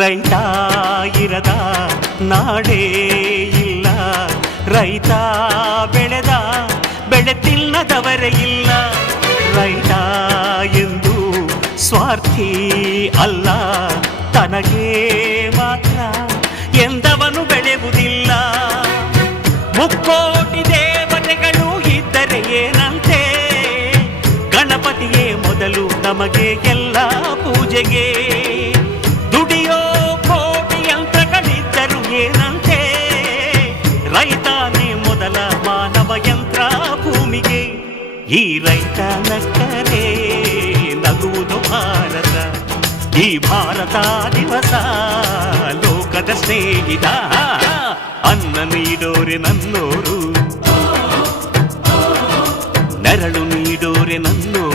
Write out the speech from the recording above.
ರೈತ ಇರದ ನಾಡೇ ಇಲ್ಲ, ರೈತ ಬೆಳೆದ ಬೆಳೆ ತಿನ್ನದವರೇ ಇಲ್ಲ. ರೈತ ಎಂದು ಸ್ವಾರ್ಥಿ ಅಲ್ಲ, ತನಗೆ ಮಾತ್ರ ಎಂದವನು ಬೆಳೆಯುವುದಿಲ್ಲ. ಮುಕ್ಕೋಟಿ ದೇವತೆಗಳು ಇದ್ದರೆ ಏನಂತೆ, ಗಣಪತಿಯೇ ಮೊದಲು ನಮಗೆ ಎಲ್ಲ ಪೂಜೆಗೆ. ದುಡಿಯೋ ಕೋಟಿ ಯಂತ್ರಗಳಿದ್ದರು ಏನಂತೆ, ರೈತಾನೇ ಮೊದಲ ಮಾನವ ಯಂತ್ರ ಭೂಮಿಗೆ. ಈ ರೈತ ನಕ್ಕರೆ ನಗುವುದು ಭಾರತ, ಈ ಭಾರತ ದಿವಸ ಲೋಕದ ಸ್ನೇಹಿತ. ಅನ್ನ ನೀಡೋರೆ ನನ್ನೋರು, ನೆರಳು ನೀಡೋರೆ ನನ್ನೋರು.